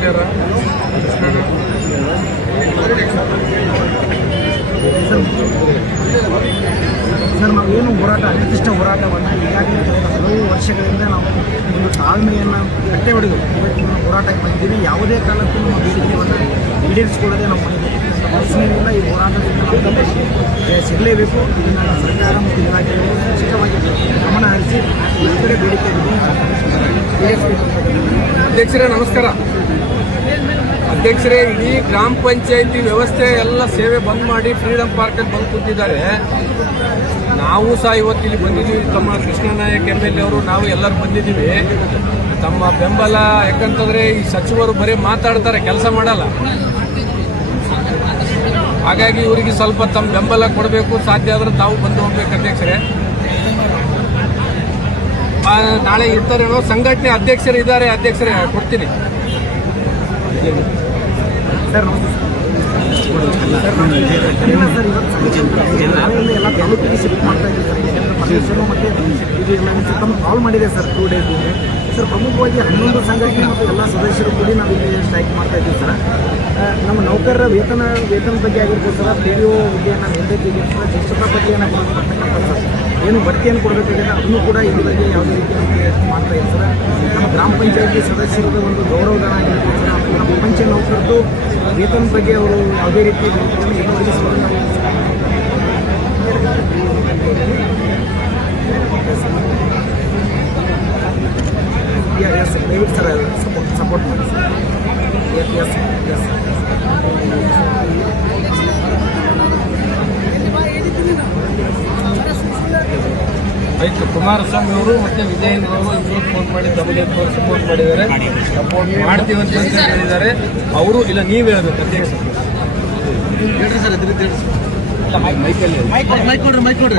Muralidhar sir ನಾವೇನು ಹೋರಾಟ ಅನಿರ್ದಿಷ್ಟ ಹೋರಾಟವನ್ನು ಈಗಾಗಲೇ ಹಲವು ವರ್ಷಗಳಿಂದ ನಾವು ಒಂದು ತಾಳ್ಮೆಯನ್ನು ಕಟ್ಟೆ ಹೊಡೆದು ಹೋರಾಟಕ್ಕೆ ಬಂದಿದ್ದೀವಿ. ಯಾವುದೇ ಕಾಲಕ್ಕೂ ನಮ್ಮ ಬೇಡಿಕೆಯನ್ನು ಈಡೇರಿಸಿಕೊಳ್ಳದೆ ನಾವು ಮನಸ್ಸಿನಿಂದ ಈ ಹೋರಾಟದಿಂದ ನಮಗೆ ಸಿಗಲೇಬೇಕು. ಇದನ್ನು ಸರ್ಕಾರ ಮತ್ತು ಇಲಾಖೆಗಳು ಸ್ಪಷ್ಟವಾಗಿ ಗಮನ ಹರಿಸಿ ಇತರೆ ಬೇಡಿಕೆ ಅಧ್ಯಕ್ಷರೇ ನಮಸ್ಕಾರ. ಅಧ್ಯಕ್ಷರೇ, ಇಡೀ ಗ್ರಾಮ ಪಂಚಾಯತಿ ವ್ಯವಸ್ಥೆ ಎಲ್ಲ ಸೇವೆ ಬಂದ್ ಮಾಡಿ ಫ್ರೀಡಮ್ ಪಾರ್ಕಲ್ಲಿ ಬಂದು ಕೂತಿದ್ದಾರೆ. ನಾವು ಸಹ ಇವತ್ತು ಇಲ್ಲಿ ಬಂದಿದ್ದೀವಿ. ತಮ್ಮ ಕೃಷ್ಣನಾಯಕ್ MLA ಅವರು ನಾವು ಎಲ್ಲರೂ ಬಂದಿದ್ದೀವಿ. ತಮ್ಮ ಬೆಂಬಲ, ಯಾಕಂತಂದರೆ ಈ ಸಚಿವರು ಬರೀ ಮಾತಾಡ್ತಾರೆ, ಕೆಲಸ ಮಾಡಲ್ಲ. ಹಾಗಾಗಿ ಇವರಿಗೆ ಸ್ವಲ್ಪ ತಮ್ಮ ಬೆಂಬಲ ಕೊಡಬೇಕು. ಸಾಧ್ಯ ಆದ್ರೆ ತಾವು ಬಂದು ಹೋಗ್ಬೇಕು ಅಧ್ಯಕ್ಷರೇ. ನಾಳೆ ಇರ್ತಾರೇನೋ, ಸಂಘಟನೆ ಅಧ್ಯಕ್ಷರು ಇದ್ದಾರೆ. ಅಧ್ಯಕ್ಷರೇ ಕೊಡ್ತೀನಿ. ಸರ್ ನಾವೆಲ್ಲ ಎಲ್ಲ ತಾಲೂಕಿಗೆ ಶಿಫ್ಟ್ ಮಾಡ್ತಾ ಇದ್ದೀವಿ ಸರ್. ಯಾಕಂದರೆ ಪರಮೇಶ್ವರು ಮತ್ತು ಇದು ತಮ್ಮ ಕಾಲ್ ಮಾಡಿದೆ ಸರ್ 2 days ಹಿಂದೆ. ಸರ್ ಪ್ರಮುಖವಾಗಿ 11 ಸಂಘಟನೆ ಮತ್ತು ಎಲ್ಲ ಸದಸ್ಯರು ಕೂಡಿ ನಾವು ಇಲ್ಲಿ ಸ್ಟ್ರೈಕ್ ಮಾಡ್ತಾ ಇದ್ದೀವಿ ಸರ್. ನಮ್ಮ ನೌಕರರ ವೇತನ ಬಗ್ಗೆ ಆಗಿರ್ಬೋದು ಸರ್, PDO ಹುದ್ದೆಯನ್ನು ನೇಮಕಾತಿಗೆ ಸರ್, ಜ್ಯೇಷ್ಠತಾ ಪಟ್ಟಿಯನ್ನು ಕೊಡ್ತಕ್ಕಂಥ ಸರ್, ಏನು ಬಡ್ತಿಯನ್ನು ಕೊಡಬೇಕಾಗಿದೆ ಅದನ್ನು ಕೂಡ ಇದ್ರ ಬಗ್ಗೆ ಯಾವುದೇ ರೀತಿ ನಮಗೆ ಮಾಡ್ತಾ ಇದೆ ಸರ್. ನಮ್ಮ ಗ್ರಾಮ ಪಂಚಾಯತಿ ಸದಸ್ಯರದ ಒಂದು ಗೌರವಧನ ಆಗಿರ್ಬೋದು ಸರ್, ಆಮೇಲೆ ನಮ್ಮ ಪ್ರಪಂಚ ನೌಕರದ್ದು ವೇತನ ಬಗ್ಗೆ ಅವರು ಯಾವುದೇ ರೀತಿ ಎಸ್ ದಯವಿಟ್ಟು ಸರ್ ಸಪೋರ್ಟ್ ಮಾಡಿ ಸರ್. ಎಸ್ ಆಯ್ತು. ಕುಮಾರಸ್ವಾಮಿ ಅವರು ಮತ್ತು ವಿಜಯೇಂದ್ರ ಅವರು ಇಬ್ಬರು ಫೋನ್ ಮಾಡಿ ತಮಗೆ ಸಪೋರ್ಟ್ ಮಾಡಿದ್ದಾರೆ. ಸಪೋರ್ಟ್ ಮಾಡ್ತೀವಿ ಅಂತ ಹೇಳಿದ್ದಾರೆ ಅವರು. ಇಲ್ಲ, ನೀವು ಹೇಳಬೇಕು ಅಧ್ಯಕ್ಷ. ಹೇಳ್ರಿ ಸರ್, ಅದ್ರ ಮೈಕಲ್ಲಿ ಮೈಕ್ ಕೊಡ್ರಿ.